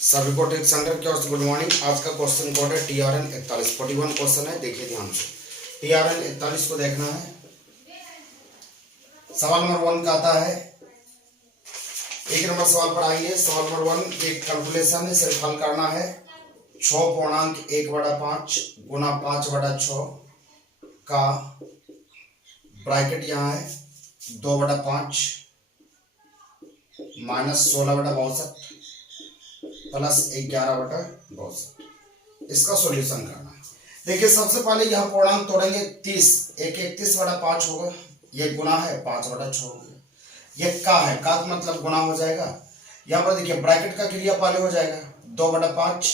सभी को take centre की ओर से गुड मॉर्निंग। आज का क्वेश्चन कोड है TRN 41 41 क्वेश्चन है। देखिए ध्यान से, TRN 41 को देखना है। सवाल नंबर 1 का आता है, एक नंबर सवाल पर आइए। सवाल नंबर 1 एक कैलकुलेशन है, सिर्फ हल करना है। 6.1/5 गुना 5/6 का ब्रैकेट यहाँ है 2/5 माइनस 16/62 प्लस 11/62। इसका सॉल्यूशन करना है। देखिए सबसे पहले यहाँ पूर्णांक तोड़ेंगे 30, 31/5 होगा, ये गुना है 5/6 हो गया। ये का है, का मतलब गुना हो जाएगा। यहाँ पर देखिए ब्रैकेट का क्रिया पहले हो जाएगा 2/5।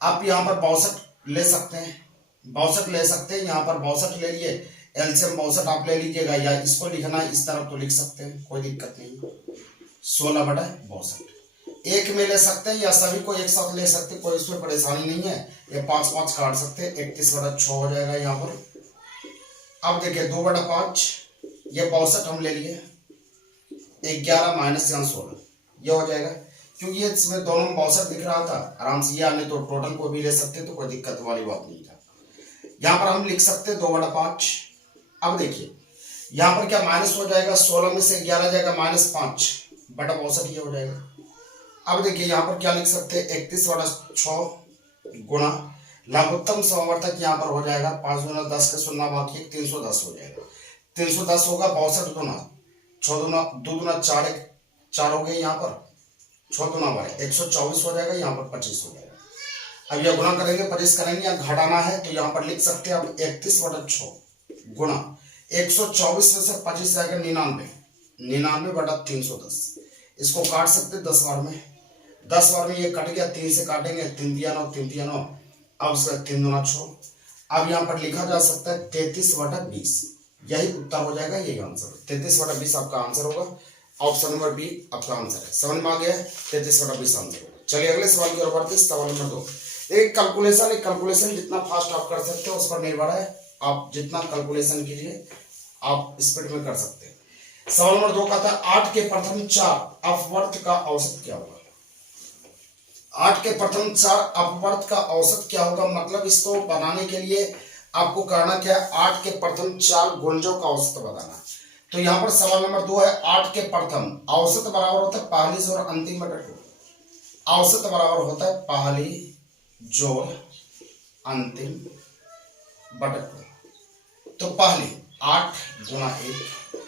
आप यहाँ पर 62 ले सकते हैं, 62 ले सकते हैं। यहाँ पर 62 ले लिए, एलसीएम 62 आप ले लीजिएगा, या इसको लिखना है इस तरफ तो लिख सकते हैं, कोई दिक्कत नहीं। 16/62 एक में ले सकते हैं या सभी को एक साथ ले सकते हैं, कोई इसमें परेशानी नहीं है। ये 5 काट सकते हैं, 31/6 हो जाएगा यहाँ पर। अब देखिए 2/5, ये 62 हम ले लिए, 11 माइनस यहाँ 16, ये हो जाएगा। क्योंकि ये इसमें दोनों में 62 दिख रहा था, आराम से ये आने तो टोटल को भी ले सकते, तो कोई दिक्कत वाली बात नहीं था। यहाँ पर हम लिख सकते हैं 2/5। अब देखिए यहाँ पर क्या माइनस हो जाएगा, 16 में से 11 जाएगा माइनस 5/62, ये हो जाएगा। अब देखिए यहाँ पर क्या लिख सकते हैं, 31/6 गुना लघुत्तम समवर्तक यहाँ पर हो जाएगा 5 गुना 10 के शून्य बाकी 310 हो जाएगा। 310 होगा 62 गुना 6 दूना 2 दूना 4, 4 हो गए यहाँ पर, 6 दूना 12 124 हो जाएगा, यहाँ पर 25 हो जाएगा। अब यह गुना करेंगे 25 करेंगे, यहाँ घटाना है तो यहाँ पर लिख सकते हैं अब 31/6 गुना 124 में से 25 जाएगा 99, 99/310। इसको काट सकते 10 बार में, 10 बार में ये कट गया, 3 से काटेंगे, 3 दिया 9, 3 दिया 9, अब उसका 3 दूना 6। अब यहाँ पर लिखा जा सकता है 33/20, यही उत्तर हो जाएगा, यही आंसर 33/20 आपका आंसर होगा। ऑप्शन नंबर बी आपका आंसर है। समझ में आ गया है, 33/20 आंसर होगा। चलिए अगले सवाल की ओर बढ़ते हैं। सवाल नंबर 2 एक कैलकुलेशन जितना फास्ट आप कर सकते हो उस पर निर्भर है, आप जितना कैलकुलेशन कीजिए आप स्पीड में कर सकते हैं। सवाल नंबर 2 का था 8 के प्रथम 4 अपवर्त का औसत क्या होगा। 8 के प्रथम 4 अपवर्त का औसत क्या होगा, मतलब इसको बनाने के लिए आपको करना क्या है, 8 के प्रथम 4 गुणजों का औसत बताना। तो यहाँ पर सवाल नंबर 2 है 8 के प्रथम औसत बराबर होता है पहली जोड़ अंतिम बटा 2। औसत बराबर होता है पहली जोड़ अंतिम बटा 2। तो पहली 8 गुना 1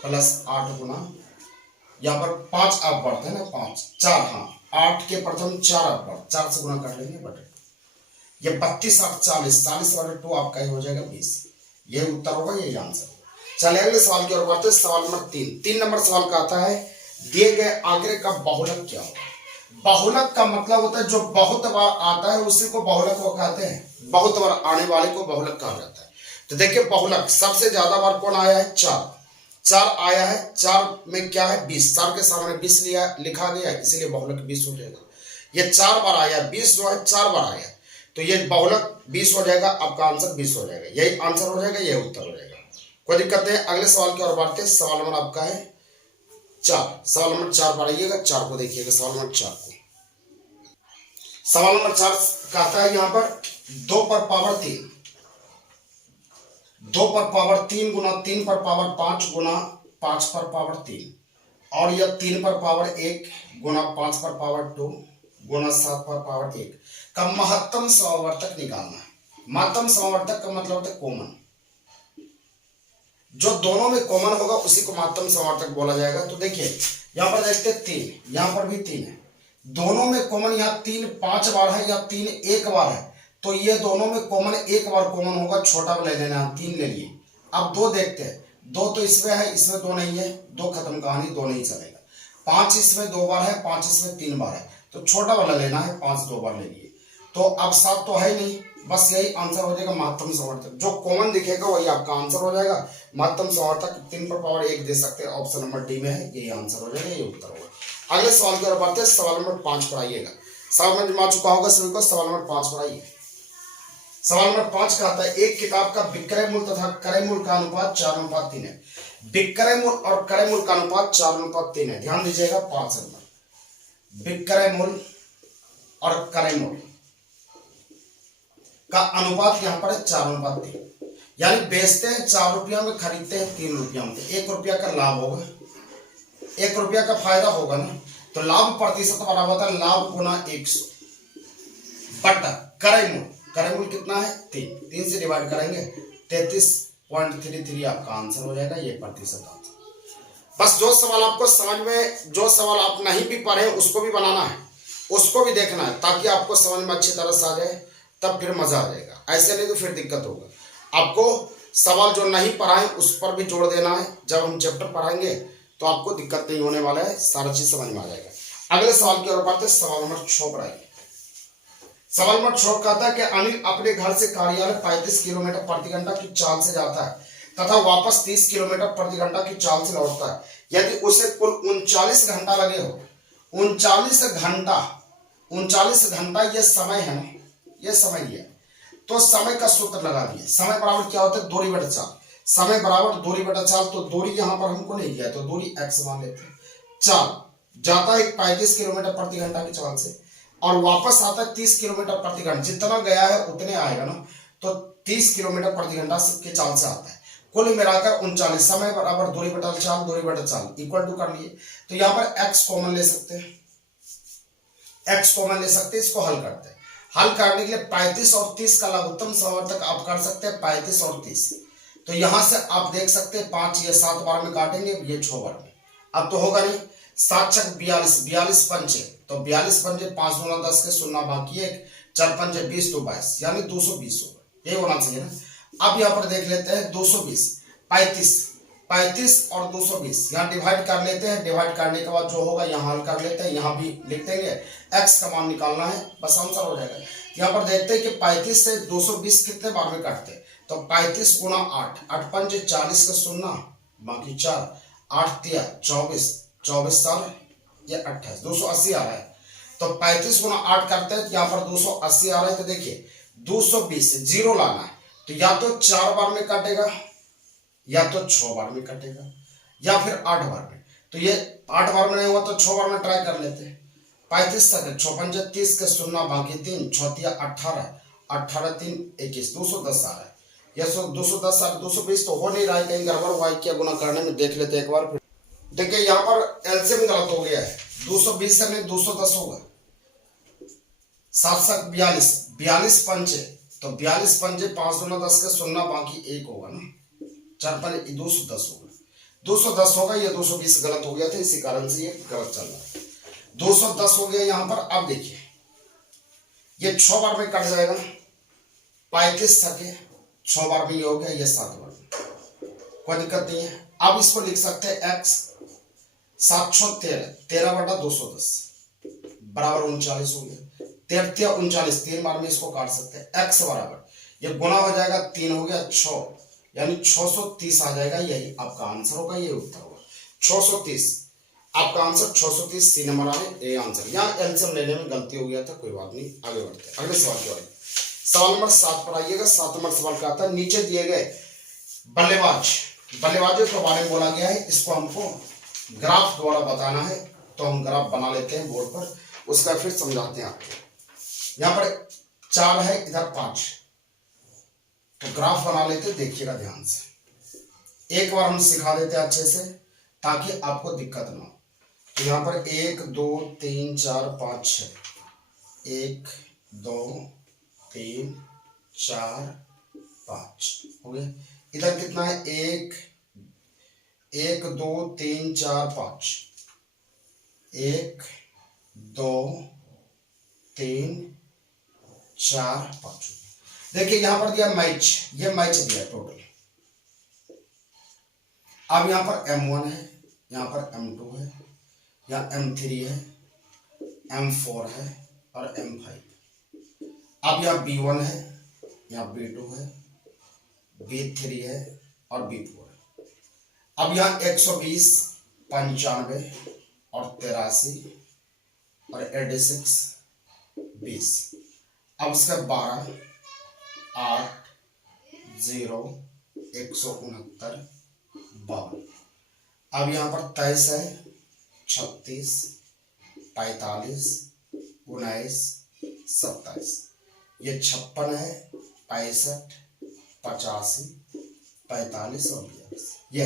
प्लस 8 गुना, यहाँ पर 5 अपवर्त है ना, 5 4, हाँ 8 के प्रथम 4 अपवर्त, 4 से गुना कर लेंगे बटे 2। ये 32 8 40, 40/2 आपका ही हो जाएगा 20। यही उत्तर होगा, यही आंसर। चलिए अगले सवाल की ओर बढ़ते हैं। सवाल नंबर 3 नंबर सवाल का आता है, दिए गए आंकड़े का बहुलक क्या होगा। बहुलक का मतलब होता है जो बहुत बार आता है उसी को बहुलक वो कहते हैं, बहुत बार आने वाले को बहुलक कहा जाता है। तो देखिए बहुलक सबसे ज्यादा बार कौन आया है, 4 आया है। 4 में क्या है 20, 4 के सामने 20 लिखा गया, इसीलिए बहुलक 20 हो जाएगा। ये 4 बार आया, 20 जो है 4 बार आया, तो ये बहुलक 20 हो जाएगा, आपका आंसर 20 हो जाएगा, यही आंसर हो जाएगा, यही उत्तर हो जाएगा। कोई दिक्कत नहीं। अगले सवाल की ओर बढ़ते हैं। सवाल नंबर आपका है 4, सवाल नंबर 4 पर आइएगा, 4 को देखिएगा, सवाल नंबर 4 को। सवाल नंबर 4 कहता है यहाँ पर 2 पर पावर 3, 2 पर पावर 3 गुना 3 पर पावर 5 गुना 5 पर पावर 3, और यह 3 पर पावर 1 गुना 5 पर पावर 2 गुना 7 पर पावर 1 का महत्तम समवर्तक निकालना है। महत्तम समवर्तक का मतलब होता है कॉमन, जो दोनों में कॉमन होगा उसी को महत्तम समवर्तक बोला जाएगा। तो देखिए यहाँ पर देखते हैं 3, यहाँ पर भी 3 है, दोनों में कॉमन, यहाँ 3 5 बार है या 3 1 बार है, तो ये दोनों में कॉमन 1 बार कॉमन होगा, छोटा ले लेना, 3 ले लिए। अब 2 देखते हैं, 2 तो इसमें है, इसमें 2 नहीं है, 2 खत्म कहानी, 2 नहीं चलेगा। 5 इसमें 2 बार है, 5 इसमें 3 बार है, तो छोटा वाला लेना है, 5 2 बार ले लिए। तो अब 7 तो है नहीं, बस यही आंसर हो जाएगा महत्तम समवर्तक, जो कॉमन दिखेगा वही आपका आंसर हो जाएगा। महत्तम समवर्तक 3 पर पावर 1 दे सकते हैं, ऑप्शन नंबर डी में है, यही आंसर हो जाएगा, यही उत्तर होगा। अगले सवाल की ओर बढ़ते हैं। सवाल नंबर 5 पर आइएगा, सवाल में जमा चुका होगा सभी को। सवाल नंबर 5 पर आइए। सवाल नंबर 5 कहता है एक किताब का विक्रय मूल्य तथा क्रय मूल्य का अनुपात 4:3 है। विक्रय मूल्य और क्रय मूल्य का अनुपात 4:3 है। ध्यान दीजिएगा 5 नंबर, विक्रय मूल्य और करे मोड का अनुपात यहाँ पर है 4:3, यानी बेचते हैं 4 रुपया में, खरीदते हैं 3 रुपया में, 1 रुपया का लाभ होगा, 1 रुपया का फायदा होगा ना। तो लाभ प्रतिशत बराबर होता है लाभ गुना 100 बटा करे मूल कितना है 3 से डिवाइड करेंगे 33.33 आपका आंसर हो जाएगा, ये प्रतिशत आंसर। बस जो सवाल आपको समझ में, जो सवाल आप नहीं भी पढ़े उसको भी बनाना है, उसको भी देखना है, ताकि आपको समझ में अच्छी तरह से आ जाए, तब फिर मजा आ जाएगा। ऐसे नहीं तो फिर दिक्कत होगा। आपको सवाल जो नहीं पढ़ाए उस पर भी जोड़ देना है, जब हम चैप्टर पढ़ाएंगे तो आपको दिक्कत नहीं होने वाला है, सारा चीज समझ में आ जाएगा। अगले सवाल की ओर बढ़ते, सवाल नंबर 6 पर आएंगे। सवाल नंबर 6 कहता है कि अनिल अपने घर से कार्यालय 35 किलोमीटर प्रति घंटा की चाल से जाता है तथा वापस 30 किलोमीटर प्रति घंटा की चाल से लौटता है। यदि उसे कुल 39 घंटा लगे हो, 39 घंटा ये समय है ना, ये समय दिया, तो समय का सूत्र लगा दिया। समय बराबर क्या होता है, दूरी बटा चाल। समय बराबर दूरी बटा चाल, तो दूरी यहां पर हमको नहीं दिया, तो दूरी x मान लेते हैं। चाल जाता है 35 किलोमीटर प्रति घंटा की चाल से और वापस आता है 30 किलोमीटर प्रति घंटा, जितना गया है उतने आएगा ना, तो 30 किलोमीटर प्रति घंटा की चाल से आता है। कुल मिलाकर 39, समय बराबर दूरी बटा चाल इक्वल टू कर लिए, तो यहाँ पर x कॉमन ले सकते हैं, इसको हल करते हैं। हल करने के लिए 35 और 30 का लघुत्तम समवर्तक आप कर सकते हैं 35 और 30, तो यहां से आप देख सकते हैं 5 ये 7 बार में काटेंगे, ये 6 बार में, अब तो होगा नहीं। 7 छक 42 पंचे, तो 42 पंचे 5 गुना 10 के 0 बाकी 1, 4 पंचे 20 तो 22, यानी 220 होगा, ये होना चाहिए ना। अब यहाँ पर देख लेते हैं 220, 35 और 220 यहाँ डिवाइड कर लेते हैं, डिवाइड करने के बाद जो होगा यहाँ हल कर लेते हैं, यहाँ भी लिख देंगे, x का मान निकालना है, बस आंसर हो जाएगा। यहाँ पर देखते हैं कि 35 से 220 कितने बार में काटते हैं, तो 35 गुना 8 पंचे 40 का 0 बाकी 4, 8 तिया 24 साल ये 28, 280 आ रहा है। तो 35 गुना 8 करते हैं, यहाँ पर 280 आ रहा है, तो देखिए 220 से 0 लाना है, तो या तो 4 बार में काटेगा या तो 6 बार में कटेगा या फिर 8 बार में। तो ये 8 बार में नहीं हुआ तो 6 बार में ट्राई कर लेते हैं। 35 तक है, 6 पंजे 30 के 0 बाकी 3, 6 तिया 18, 18 3 21, 210 आ रहा है। ये 210 आ 220 तो हो नहीं रहा है, कहीं गड़बड़ हुआ है क्या गुना करने में, देख लेते हैं एक बार फिर। देखिए यहाँ पर एलसीएम गलत हो गया है, 220 से नहीं 210 होगा। 7 7 42 पंचे, तो 42 पंचे 5 गुना 10 के 0 बाकी 1 होगा ना, 4 पंजे 210 होगा, 210 होगा, ये 220 गलत हो गया था, इसी कारण से ये गलत चल रहा है। 210 हो गया यहाँ पर। अब देखिए ये 6 बार में कट जाएगा, 35 सके 6 बार में ये हो गया, ये 7 बार में, कोई दिक्कत नहीं है। अब इसको लिख सकते हैं x 7 6 13 बटा 210 बराबर 39 हो गया, 13 39, 3 बार में इसको काट सकते हैं। x बराबर ये गुना हो जाएगा 3 हो गया 6, यानी 630 आ जाएगा, यही आपका आंसर होगा, यही उत्तर होगा 630, आपका आंसर 630 सी नंबर आ रहे, ये आंसर। यहाँ एलसीएम लेने में गलती हो गया था, कोई बात नहीं, आगे बढ़ते हैं अगले सवाल की ओर। सवाल नंबर 7 पर आइएगा। 7 नंबर सवाल का आता है, नीचे दिए गए बल्लेबाजों के बारे में बोला गया है, इसको हमको ग्राफ द्वारा बताना है, तो हम ग्राफ बना लेते हैं बोर्ड पर, उसका फिर समझाते हैं आपको। यहाँ पर 4 है, इधर 5, तो ग्राफ बना लेते, देखिएगा ध्यान से, एक बार हम सिखा देते हैं अच्छे से ताकि आपको दिक्कत ना हो। तो यहाँ पर 1 2 3 4 5 6, 1 2 3 4 5 हो गया। इधर कितना है, 1 2 3 4 5, 1 2 3 4 5। देखिए यहां पर दिया मैच, ये मैच दिया टोटल। अब यहां पर M1 है, यहां पर M2 है, यहाँ M3 है, M4 है और M5। अब यहाँ B1 है, यहाँ B2 है, B3 है और B4 है। अब यहाँ 120 95 और 83 और 86 20। अब उसका 12 8 0 169 52। अब यहाँ पर 23 है, 36 45 19 27, ये 56 है, 65, 85, 45 और 42। ये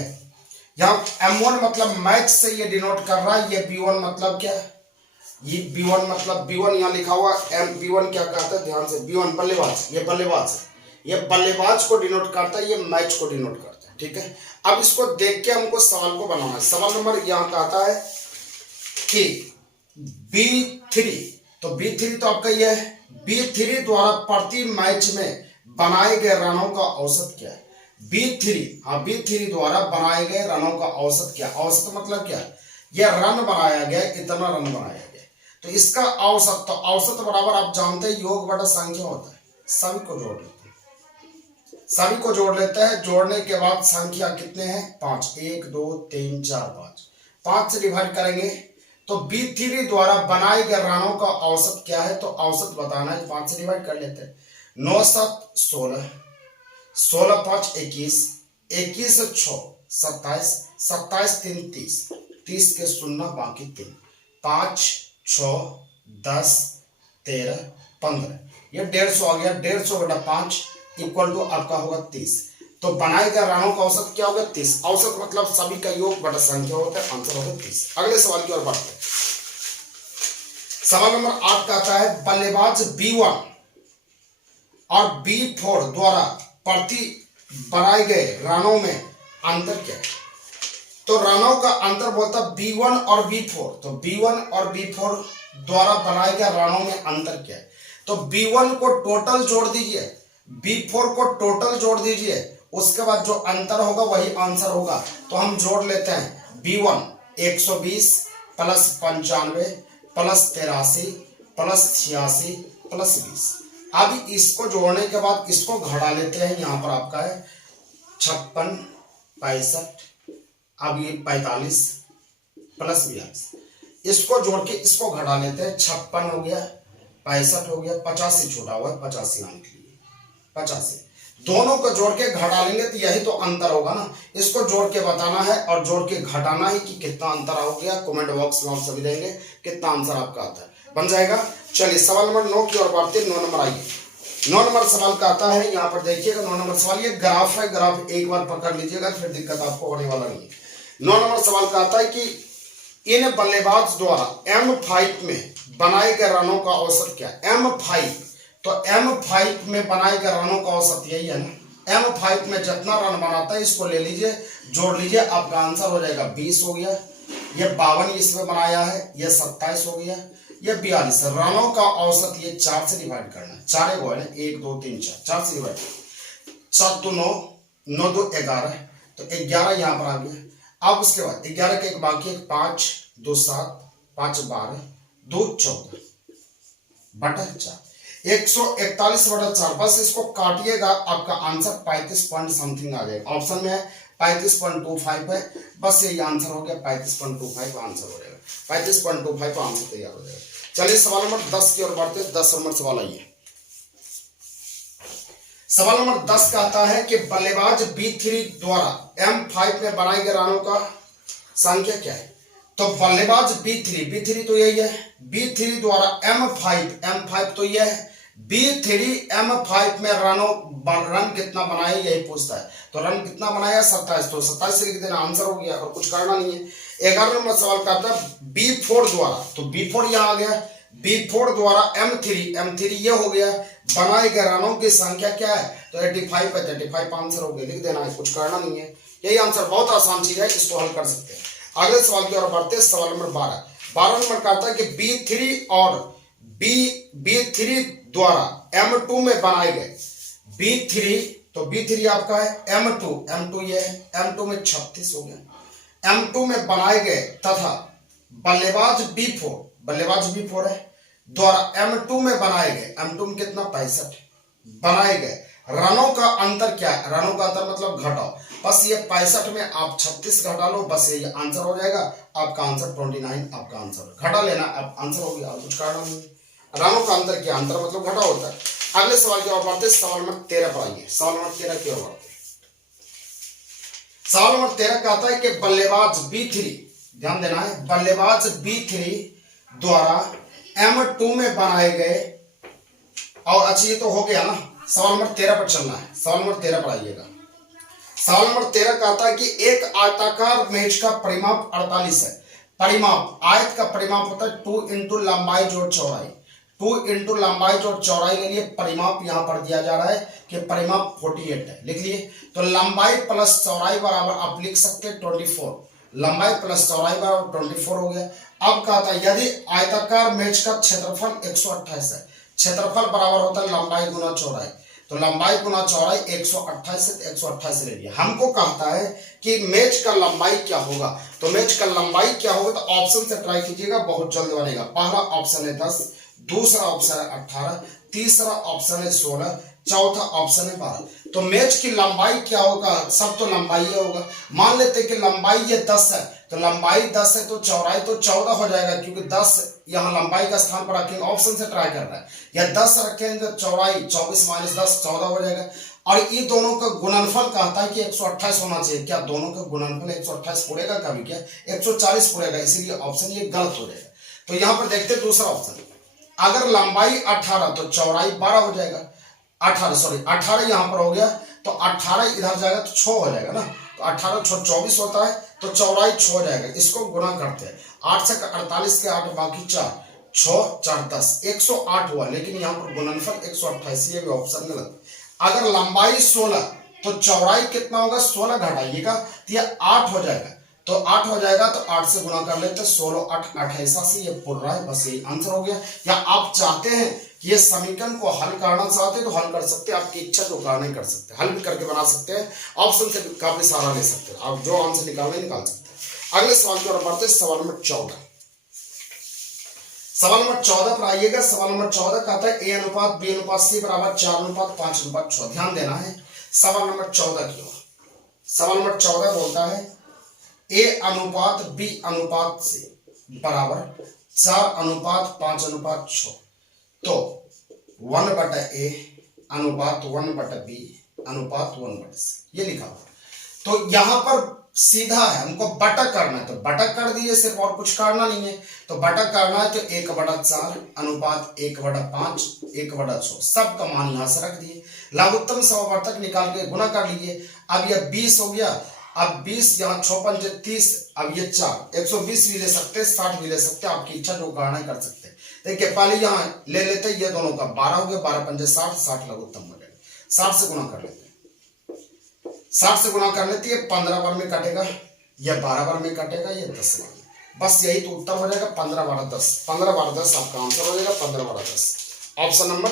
यहाँ M1 मतलब मैच से ये डिनोट कर रहा है। ये B1 मतलब क्या, ये B1 मतलब B1 यहाँ लिखा हुआ B1 क्या कहता है, ध्यान से, B1 बल्लेबाज, ये बल्लेबाज है, ये बल्लेबाज को डिनोट करता है, ये मैच को डिनोट करता है। ठीक है, अब इसको देख के हमको सवाल को बनाना है। सवाल नंबर यहाँ कहता है कि B3, तो B3 तो आपका ये है, B3 द्वारा प्रति मैच में बनाए गए रनों का औसत क्या है। B3, हाँ, B3 द्वारा बनाए गए रनों का औसत क्या, औसत मतलब क्या, यह रन बनाया गया, इतना रन बनाया गया, तो इसका औसत, तो औसत बराबर आप जानते हैं योग बटा संख्या होता है। सभी को जोड़ लेते हैं, सभी को जोड़ लेते हैं, जोड़ने के बाद संख्या कितने हैं, 5, 1 2 3 4 5, 5 से डिवाइड करेंगे तो B3 द्वारा बनाए गए रनों का औसत क्या है, तो औसत बताना है, 5 से डिवाइड कर लेते हैं। 9 7 16, 16 5 21, 21 6 27, 27 3 30, 30 के 0 बाकी 3, 5 6 10 13 15, ये 150 आ गया। 150 बटा 5 इक्वल टू आपका होगा 30। तो बनाए गए रनों का औसत क्या होगा, 30। औसत मतलब सभी का योग बटा संख्या होता है, आंसर होगा 30। अगले सवाल की ओर बढ़ते हैं। सवाल नंबर 8 कहता है बल्लेबाज B1 और B4 द्वारा प्रति बनाए गए रनों में अंतर क्या है। तो रनों का अंतर बोलता B1 और B4, तो B1 और B4 द्वारा बनाए गए रनों में अंतर क्या है। तो B1 को टोटल जोड़ दीजिए, B4 को टोटल जोड़ दीजिए, उसके बाद जो अंतर होगा वही आंसर होगा। तो हम जोड़ लेते हैं B1 120 plus 95 plus 83 plus 86 plus 20। अब इसको जोड़ने के बाद इसको घटा लेते हैं, यहाँ पर आपका है 56 65, अब ये 45 प्लस 42, इसको जोड़ के इसको घटा लेते हैं, 56 हो गया, 65 हो गया, 85 छूटा हुआ है, 85 आने के लिए 85, दोनों को जोड़ के घटा लेंगे तो यही तो अंतर होगा ना। इसको जोड़ के बताना है और जोड़ के घटाना है कि कितना अंतर हो गया। कमेंट बॉक्स में आप सभी देंगे कितना आंसर आपका आता है, बन जाएगा। चलिए सवाल नंबर 9 की ओर बढ़ते हैं। 9 नंबर आइए, 9 नंबर सवाल का आता है, यहाँ पर देखिएगा 9 नंबर सवाल, ये ग्राफ है, ग्राफ एक बार पकड़ लीजिएगा फिर दिक्कत आपको होने वाला नहीं है। 9 नंबर सवाल का आता है कि इन बल्लेबाज द्वारा M5 में बनाए गए रनों का औसत क्या है। M5, तो M5 में बनाए गए रनों का औसत यही है ना। M5 में जितना रन बनाता है इसको ले लीजिए, जोड़ लीजिए, आपका आंसर हो जाएगा 20 हो गया। ये 52 इसमें बनाया है, ये 27 हो गया, ये 42। रनों का औसत ये 4 से डिवाइड करना है, 4 है ना, 1 2 3 4, 4 से डिवाइड, 7 2 9, 9 2 11, तो 11 यहाँ पर आ गया। अब उसके बाद 11 के एक बाकी 5 2 7 5 12 2 14 बटा 4, 141 बटा 4, बस इसको काटिएगा, आपका आंसर 35 पॉइंट समथिंग आ जाएगा। ऑप्शन में है 35.25 है, बस यही आंसर हो गया, 35.25 आंसर हो जाएगा, 35.25 आंसर तैयार हो जाएगा। चलिए सवाल नंबर 10 की ओर बढ़ते हैं। 10 नंबर सवाल आइए। सवाल नंबर 10 कहता है कि बल्लेबाज B3 द्वारा M5 में बनाए गए रनों का संख्या क्या है। तो बल्लेबाज B3 तो यही है, B3 द्वारा M5 तो यह है, B3 M5 में रन कितना बनाए यही पूछता है। तो रन कितना बनाया 27, तो 27 से लिख देना, आंसर हो गया और कुछ करना नहीं है। 11 नंबर सवाल करता है B4 द्वारा, तो B4 यहाँ आ गया, B4 द्वारा M3 ये हो गया, बनाए गए रनों की संख्या क्या है, तो 85 है, 85 आंसर हो गया, लिख देना है, कुछ करना नहीं है, यही आंसर। बहुत आसान चीज है, इसको हल कर सकते हैं। अगले सवाल की ओर बढ़ते हैं। सवाल नंबर 12 नंबर कहता है कि B3 और B3 द्वारा M2 में बनाए गए B3, तो B3 आपका है, M2 ये है, M2 में 36 हो गया, M2 में बनाए गए तथा बल्लेबाज B4 है द्वारा M2 में बनाए गए, M2 में कितना 65 बनाए गए रनों का अंतर क्या है। रनों का अंतर मतलब घटाओ, बस ये 65 में आप 36 घटा लो, बस ये आंसर हो जाएगा, आपका आंसर 29 आपका आंसर, घटा लेना आप आंसर हो गया, कुछ करना नहीं। रनों का अंतर क्या, अंतर मतलब घटा होता है। अगले सवाल की ओर बढ़ते हैं। सवाल नंबर 13 पर आइए। सवाल नंबर 13 की ओर बढ़ते हैं। सवाल नंबर 13 कहता है कि बल्लेबाज B3, ध्यान देना है, बल्लेबाज B3 द्वारा M2 में बनाए गए और अच्छा ये तो हो गया ना। सवाल नंबर 13 पर चलना है। सवाल नंबर 13 पर आइएगा। सवाल नंबर 13 कहता है कि एक आयताकार मेज का परिमाप 48 है। परिमाप, आयत का परिमाप होता है 2 इंटू लंबाई जोड़ चौड़ाई। 2 इंटू लंबाई जोड़ चौड़ाई के लिए परिमाप यहां पर दिया जा रहा है कि परिमाप 48 है। लिख लिए। तो लंबाई प्लस चौड़ाई बराबर आप लिख सकते हैं 24। लंबाई प्लस चौड़ाई बराबर 24 हो गया। अब कहता है यदि आयताकार मेज का क्षेत्रफल 128 है, क्षेत्रफल बराबर होता है लंबाई गुना चौड़ाई, तो लंबाई गुना चौड़ाई 128 से 128 ले लिया। हमको कहता है कि मेज का लंबाई क्या होगा, तो मेज का लंबाई क्या होगा, तो ऑप्शन से ट्राई कीजिएगा, बहुत जल्द बनेगा। पहला ऑप्शन है 10, दूसरा ऑप्शन है 18, तीसरा ऑप्शन है 16, चौथा ऑप्शन है 12। तो मेज की लंबाई क्या होगा, सब तो लंबाई होगा। मान लेते कि लंबाई ये 10 है, तो लंबाई 10 है तो चौड़ाई तो 14 हो जाएगा, क्योंकि 10 यहाँ लंबाई का स्थान पर रखेंगे, ऑप्शन से ट्राई कर रहा है। या 10 रखेंगे चौड़ाई 24 माइनस 10 14 हो जाएगा। और ये दोनों का गुणनफल कहता है कि 128 होना चाहिए। क्या दोनों का गुणनफल 128 पूरेगा कभी, क्या 140 पूरेगा, इसीलिए ऑप्शन ये गलत हो जाएगा। तो यहाँ पर देखते हैं दूसरा ऑप्शन। अगर लंबाई 18 तो चौड़ाई 12 हो जाएगा। 18 यहाँ पर हो गया, तो 18 इधर जाएगा तो 6 हो जाएगा ना। तो 18 6 24 होता है, तो चौड़ाई 6 हो जाएगा। इसको गुना करते हैं, 8 से 48 के 8 बाकी 4, 6 4 10, 108 हुआ। लेकिन यहाँ पर गुणनफल 128, ये भी ऑप्शन गलत। अगर लंबाई 16 तो चौड़ाई कितना होगा, 16 घटाइएगा तो ये 8 हो जाएगा। तो 8 हो जाएगा, तो 8 से गुना कर लेते, 16 8 28 से ये पूर रहा है। बस यही आंसर हो गया। या आप चाहते हैं कि ये समीकरण को हल करना चाहते हैं तो हल कर सकते हैं, आपकी इच्छा तो कार नहीं कर सकते, हल भी करके बना सकते हैं, ऑप्शन से काफी सारा ले सकते हैं, आप जो आंसर निकालना निकाल सकते हैं। अगले सवाल की ओर बढ़ते हैं, सवाल नंबर 14। सवाल नंबर 14 पर आइएगा। सवाल नंबर 14 कहता है a अनुपात b अनुपात c बराबर 4 अनुपात 5 अनुपात 6। ध्यान देना है सवाल नंबर 14 की ओर। सवाल नंबर 14 बोलता है a अनुपात b अनुपात c बराबर 4 अनुपात 5 अनुपात 6। तो 1/a अनुपात 1/b अनुपात 1/c ये लिखा हुआ। तो यहां पर सीधा है, हमको बटक करना है, तो बटक कर दिए, सिर्फ और कुछ करना नहीं है। तो बटक करना है तो 1/4 अनुपात 1/5 1/6 सबका मान यहां से रख दिए। लघुत्तम समवर्तक निकाल के गुना कर लीजिए। अब यह 20 हो गया। अब 20 यहाँ 6 पंजे 30, अब ये 4 120 भी ले सकते हैं, 60 भी ले सकते हैं, आपकी इच्छा जो करना कर सकते हैं। देखिए पहले यहाँ ले लेते हैं, ये दोनों का 12 हो गया, 12 पंजे 60, 60 लघुत्तम हो जाएगा। 60 से गुना कर लेते हैं, 60 से गुना कर लेते हैं, 15 बार में कटेगा, यह 12 बार में कटेगा, यह 10 बार में। बस यही तो उत्तर हो जाएगा, 15 12 10, 15 12 10 आपका आंसर हो जाएगा, 15 12 10। Option number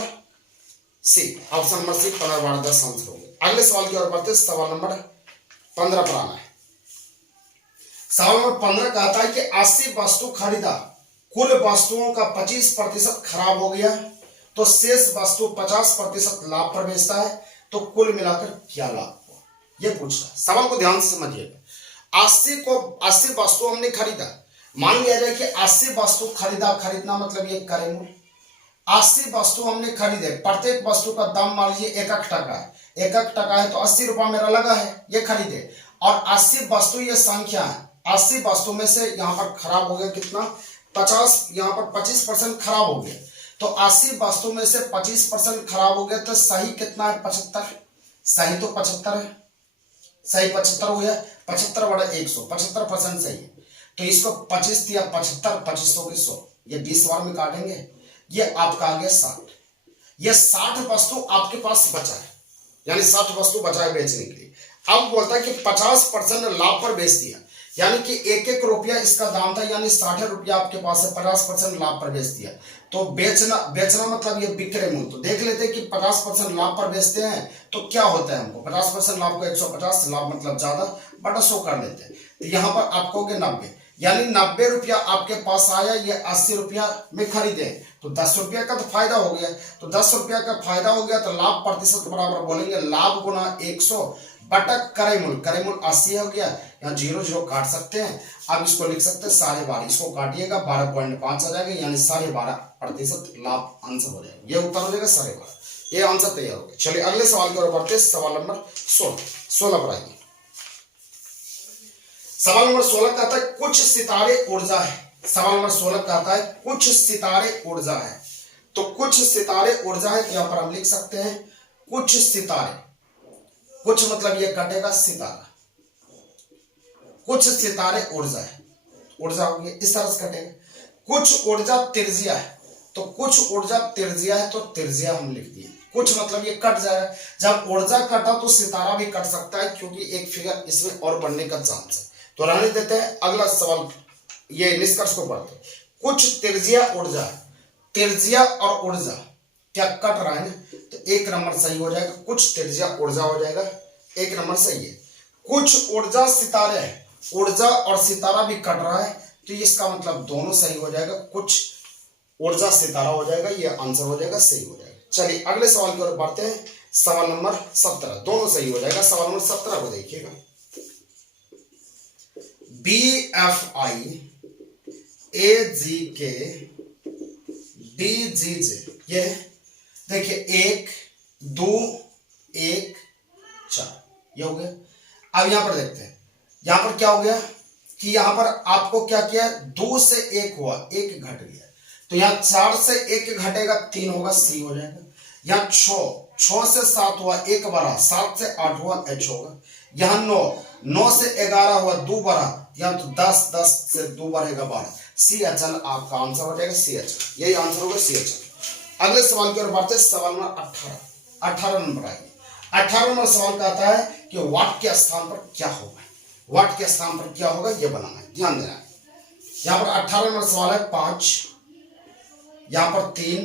C, option number C 15 12 10 answer हो गया। अगले सवाल की ओर बढ़ते हैं, सवाल नंबर 15 पर आना है। सवाल नंबर 15 कहता है कि 80 वस्तु खरीदा, कुल वस्तुओं का 25% खराब हो गया, तो शेष वस्तु 50% लाभ पर बेचता है, तो कुल मिलाकर क्या लाभ हुआ, ये पूछ रहा है। सवाल को ध्यान से समझिएगा। 80 वस्तु हमने खरीदा, मान लिया जाए कि 80 वस्तु खरीदा, खरीदना मतलब ये करे मूल। 80 वस्तु हमने खरीदे, प्रत्येक वस्तु का दाम मान लीजिए 1 टका है, 1 टका है तो 80 रुपया मेरा लगा है, ये खरीदे। और 80 वस्तु ये संख्या है, 80 वस्तु में से यहाँ पर खराब हो गया कितना, 50, यहाँ पर 25% खराब हो गया। तो 80 वस्तु में से 25% खराब हो गया, तो सही कितना है, 75। सही तो 75 है, सही 75 हो गया, 75/100, 75% सही है। तो इसको 25 दिया 75, 2500 की 100, ये 20 बार में काटेंगे, ये आपका आ गया 60। ये 60 वस्तु आपके पास बचा है, यानी 60 वस्तु बचा है बेचने के लिए। अब बोलता है कि 50% लाभ पर बेच दिया, यानी कि 1 रुपया इसका दाम था, यानी 60 रुपया आपके पास है, 50% लाभ पर बेच दिया। तो बेचना मतलब ये बिक्री मूल्य। तो देख लेते हैं कि 50% लाभ पर बेचते हैं तो क्या होता है, हमको 50% लाभ को 150, लाभ मतलब ज्यादा, बटा 100 कर लेते हैं। तो यहाँ पर आपको 90, यानी 90 रुपया आपके पास आया, ये 80 रुपया में खरीदे, तो 10 रुपया का तो फायदा हो गया। तो 10 रुपया का फायदा हो गया, तो लाभ प्रतिशत बराबर बोलेंगे लाभ गुना 100 बटा क्रय मूल्य 80 हो गया, यहाँ 0 0 काट सकते हैं। अब इसको लिख सकते हैं 12.5, इसको काटिएगा 12.5 आ जाएगा, यानी 12.5% लाभ आंसर हो जाएगा, ये उत्तर हो जाएगा 12.5। ये आंसर तैयार हो गया। चलिए अगले सवाल की ओर बढ़ते हैं, सवाल नंबर 16 पर आइए। सवाल नंबर 16 कहता है कुछ सितारे ऊर्जा है। सवाल नंबर 16 कहता है कुछ सितारे ऊर्जा है, तो कुछ सितारे ऊर्जा है, यहां पर हम लिख सकते हैं कुछ सितारे, कुछ मतलब ये कटेगा सितारा, कुछ सितारे ऊर्जा है, ऊर्जा होगी इस तरह से कटेगा। कुछ ऊर्जा तिरजिया है, तो कुछ ऊर्जा तिरजिया है तो तिरजिया हम लिख दिए, कुछ मतलब ये कट जाएगा। जब ऊर्जा कटा तो सितारा भी कट सकता है, क्योंकि एक फिगर इसमें और बढ़ने का चांस है। तो रहने देते हैं, अगला सवाल ये निष्कर्ष को पढ़ते हैं। कुछ तिरजिया ऊर्जा, तिरजिया और ऊर्जा क्या कट रहा है ना, तो एक नंबर सही हो जाएगा, कुछ तिरजिया ऊर्जा हो जाएगा, एक नंबर सही है। कुछ ऊर्जा सितारे है, ऊर्जा और सितारा भी कट रहा है, तो इसका मतलब दोनों सही हो जाएगा, कुछ ऊर्जा सितारा हो जाएगा, ये आंसर हो जाएगा, सही हो जाएगा। चलिए अगले सवाल की ओर बढ़ते हैं, सवाल नंबर 17, दोनों सही हो जाएगा। सवाल नंबर 17 को देखिएगा, BFI AGK DGJ, ये देखिए 1 2 1 4, ये हो गया। अब यहां पर देखते हैं, यहां पर क्या हो गया कि यहां पर आपको क्या किया, 2 से 1 हुआ, 1 घट गया, तो यहां 4 से 1 घटेगा 3 होगा, सी हो जाएगा। यहां 6 से 7 हुआ, 1 बढ़ा, 7 से 8 हुआ, एच होगा। यहां 9 से 11 हुआ, 2 बढ़ा, यहां तो 10 से 2 बढ़ेगा 12, सी अचल आपका आंसर हो जाएगा, सी अचल, यही आंसर होगा, सी अचल। अगले सवाल की ओर बढ़ते हैं, सवाल नंबर 18 नंबर आएगी। 18 नंबर सवाल कहता है कि वाट के स्थान पर क्या होगा, वाट के स्थान पर क्या होगा, यह बनाना है, ध्यान देना है। यहां पर 18 नंबर सवाल है 5, यहां पर 3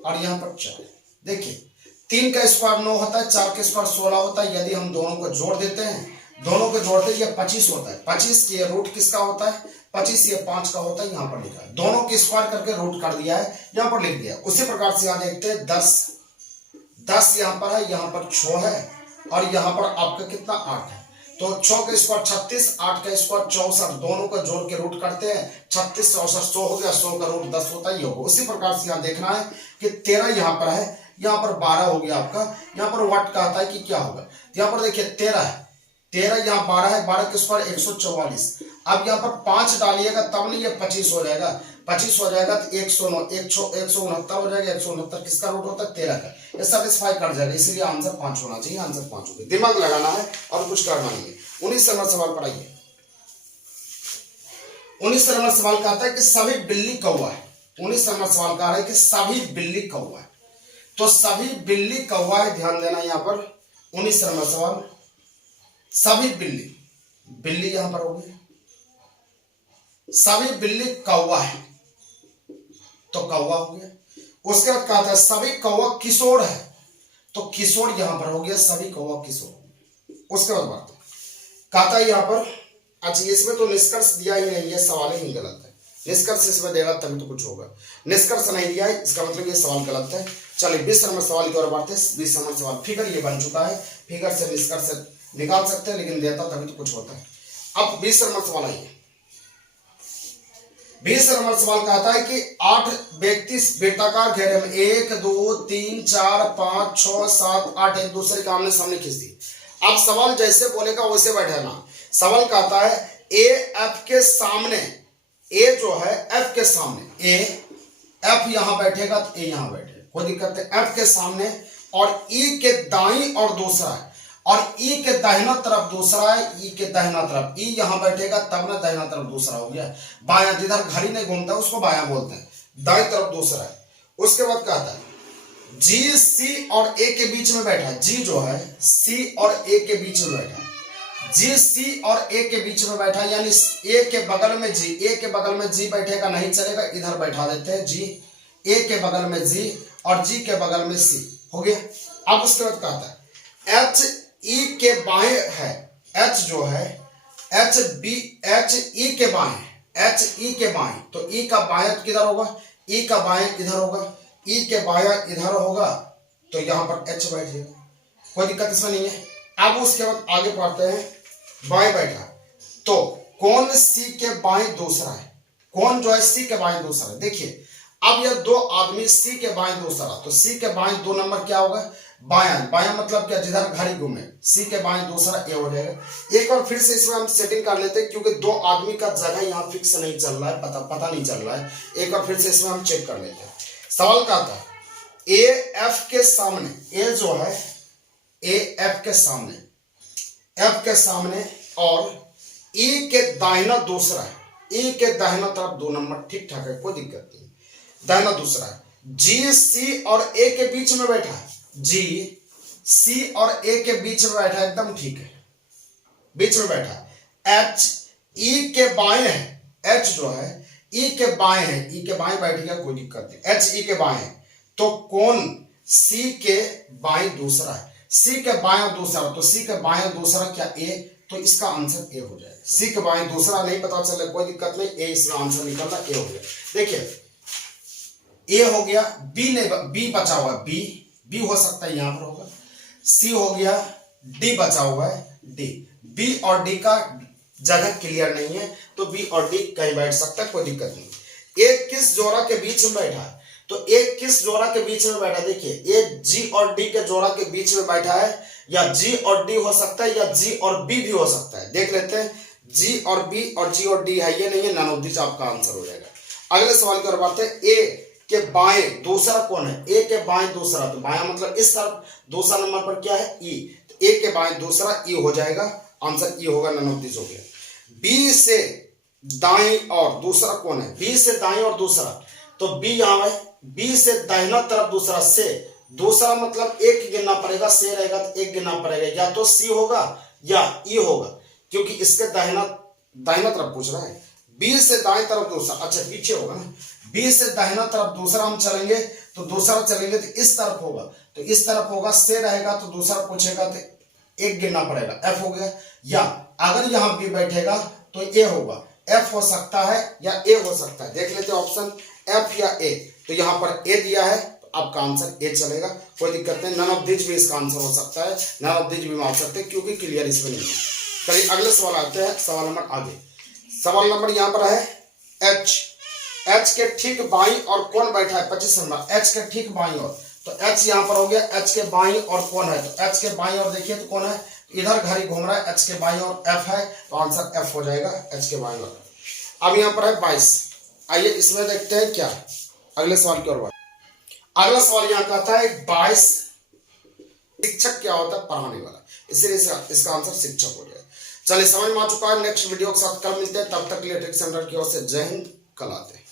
और यहां पर 4। देखिए 3 का स्क्वायर 9 होता है, 4 का स्क्वायर 16 होता है, यदि हम दोनों को जोड़ देते हैं, दोनों को जोड़ते ये 25 होता है। 25 ये रूट किसका होता है, 25 ये 5 का होता है, यहां पर लिखा है, दोनों के स्क्वायर करके रूट कर दिया है, यहां पर लिख दिया। उसी प्रकार से यहां देखते हैं 10 यहां पर है, यहां पर 6 है, और यहां पर आपका कितना 8 है, तो 6 का स्क्वायर 36, 8 का स्क्वायर 64, दोनों को जोड़ के रूट करते हैं, 36 64 100 हो गया, 100 का रूट 10 होता है, ये होगा। उसी प्रकार से यहां देखना है कि 13 यहां पर है, यहां पर 12 हो गया आपका। यहां पर वाट कहता है कि क्या होगा, यहां पर देखिए 13 है, 13 यहाँ 12 है, 12 के स्क्वायर 144। अब यहाँ पर 5 डालिएगा तब नहीं ये 25 हो जाएगा, 25 हो जाएगा तो 169 हो जाएगा। 169 किसका रूट होता है, 13 का, ये सेटिस्फाई कर जाएगा, इसीलिए आंसर 5 होना चाहिए, आंसर 5 होगा। दिमाग लगाना है और कुछ करना नहीं है। 19 नंबर सवाल पढ़ाइए। 19 नंबर सवाल कहता है कि सभी बिल्ली कौवा है। 19 नंबर सवाल कह रहा है कि सभी बिल्ली कौवा है, तो सभी बिल्ली कौवा है, ध्यान देना यहाँ पर। 19 नंबर सवाल, सभी बिल्ली यहां पर होगी, सभी बिल्ली कौवा है, तो कौवा हो गया। उसके बाद कहा था सभी कौवा किशोर है, तो किशोर यहां पर हो गया, सभी कौवा किशोर। उसके बाद बात कहता है यहां पर, अच्छा इसमें तो निष्कर्ष दिया ही नहीं है, सवाल ही गलत है। निष्कर्ष इसमें देगा तभी तो कुछ होगा, निष्कर्ष नहीं दिया है, इसका मतलब ये सवाल गलत है। चलिए 20 नंबर सवाल की ओर बढ़ते हैं। 20 नंबर सवाल, फिगर ये बन चुका है, फिगर से निष्कर्ष निकाल सकते हैं, लेकिन देता तभी तो कुछ होता है। अब 20 नंबर सवाल आइए। 20 नंबर सवाल कहता है कि 8 व्यक्ति बेटाकार घेरे में 1 2 3 4 5 6 7 8 एक दूसरे के आमने सामने खींच दी। अब सवाल जैसे बोलेगा वैसे बैठना। सवाल कहता है ए एफ के सामने, ए जो है एफ के सामने, ए एफ यहां बैठेगा तो ए यहां बैठेगा, कोई दिक्कत है। एफ के सामने और ई के दाईं और दूसरा है, और ई के दाहिना तरफ दूसरा है, ई के दाहिना तरफ, ई यहां बैठेगा तब ना दाहिना तरफ दूसरा हो गया। बायां, जिधर घड़ी नहीं घूमता उसको बायां बोलते हैं, दाईं तरफ दूसरा है। उसके बाद कहता है जी सी और ए के बीच में बैठा है, जी जो है सी और ए के बीच में बैठा है, जी सी और ए के बीच में बैठा है, यानी ए के बगल में जी, ए के बगल में जी बैठेगा नहीं चलेगा, इधर बैठा देते हैं जी, ए के बगल में जी और जी के बगल में सी, हो गया। अब उसके बाद कहता है एच ई के बाएं है, एच जो है एच ई के बाएं, एच ई के बाएं, तो ई का बाएं किधर होगा, ई का बाएं इधर होगा, ई के बाएं इधर होगा, तो यहां पर एच बैठ जाएगा, कोई दिक्कत इसमें नहीं है। अब उसके बाद आगे पढ़ते हैं, बाएं बैठा तो कौन सी के बाएं दूसरा है, कौन जो है सी के बाएं दूसरा है। देखिए अब यह दो आदमी सी के बाएं दूसरा, तो सी के बाएं 2 नंबर क्या होगा, बायां, बायां मतलब क्या, जिधर घड़ी घूमे, सी के बाएं दूसरा ए हो जाएगा। एक बार फिर से इसमें हम सेटिंग कर लेते हैं, क्योंकि 2 आदमी का जगह यहाँ फिक्स नहीं चल रहा है, पता नहीं चल रहा है। एक बार फिर से इसमें हम चेक कर लेते हैं। सवाल क्या था, ए एफ के सामने, ए जो है ए एफ के सामने, एफ के सामने और ई के दाहिना दूसरा है, ई के दाहिना तरफ 2 नंबर, ठीक ठाक है, कोई दिक्कत नहीं। दाहिना दूसरा है, जी सी और ए के बीच में बैठा है, जी सी और ए के बीच में बैठा है, एकदम ठीक है, बीच में बैठा है। एच ई के बाएं है, एच जो है ई के बाएं है, ई के बाएं बैठ गया, कोई दिक्कत नहीं, एच ई के बाएं है, तो कौन सी के बाएं दूसरा है, सी के बाएं दूसरा, तो सी के बाएं दूसरा क्या ए, तो इसका आंसर ए हो जाएगा। सी के बाएं दूसरा नहीं पता चले कोई दिक्कत नहीं, ए इसका आंसर निकलना ए हो गया। देखिए ए हो गया, बी नहीं, बी बचा हुआ है, बी हो सकता है यहां पर होगा, सी हो गया, डी बचा हुआ है, डी, बी और डी का जगह क्लियर नहीं है, तो बी और डी कहीं बैठ सकता है, कोई दिक्कत नहीं। एक किस जोड़ा के बीच में बैठा है, तो एक किस जोड़ा के बीच में बैठा, देखिए एक जी और डी के जोड़ा के बीच में बैठा है, या जी और डी हो सकता है, या जी और बी भी हो सकता है, देख लेते हैं। जी और बी और जी और डी है, ये नहीं है, नन ऑफ दिस आपका आंसर हो जाएगा। अगले सवाल की ओर बढ़ते हैं, ए के बाएं दूसरा कौन है, ए के बाएं दूसरा, तो बाएं मतलब इस तरफ, दूसरा नंबर पर क्या है, ई, तो ए के बाएं दूसरा ई हो जाएगा, आंसर ई होगा, नन ऑफ दिस हो गया। बी से दाएं और दूसरा कौन है, बी से दाएं और दूसरा, तो बी यहां है, बी से दाहिना तरफ दूसरा, से दूसरा मतलब एक गिनना पड़ेगा, से रहेगा तो एक गिनना पड़ेगा, या तो सी होगा या ई होगा, क्योंकि इसके दाहिना तरफ पूछ रहा है। बी से दाएं तरफ दूसरा, अच्छा पीछे होगा ना, बी से दाहिना तरफ दूसरा हम चलेंगे, तो दूसरा चलेंगे तो इस तरफ होगा, तो इस तरफ होगा, से रहेगा तो दूसरा पूछेगा तो एक गिनना पड़ेगा, एफ हो गया। या अगर यहां बी बैठेगा तो ए होगा, एफ हो सकता है या ए हो सकता है, देख लेते हैं ऑप्शन एफ या ए, तो यहां पर ए दिया है, तो आपका आंसर ए चलेगा, कोई दिक्कत नहीं। नन ऑफ दिस भी इसका आंसर हो सकता है, नन ऑफ दिस भी मान सकते हैं, क्योंकि क्लियर इसमें नहीं है। चलिए अगले सवाल आते हैं, सवाल नंबर आगे, सवाल नंबर यहां पर है एच, एच के ठीक बाईं और कौन बैठा है, 25 नंबर, एच के ठीक बाईं और, तो एच यहां पर हो गया, एच के बाईं और कौन है, तो एच के बाईं और देखिए तो कौन है, इधर घर ही घूम रहा है, एच के बाईं और एफ है, तो आंसर एफ हो जाएगा, एच के बाईं और। अब यहां पर है 22, आइए इसमें देखते हैं क्या, अगले सवाल की ओर। अगला सवाल यहां कहता है 22 शिक्षक क्या होता है, पढ़ाने वाला, इसलिए इसका आंसर शिक्षक हो जाएगा। चलिए समझ में आ चुका है, नेक्स्ट वीडियो के साथ कल मिलते हैं, तब तक के लिए ट्रिक सेंटर की ओर से जय हिंद, कल आते हैं।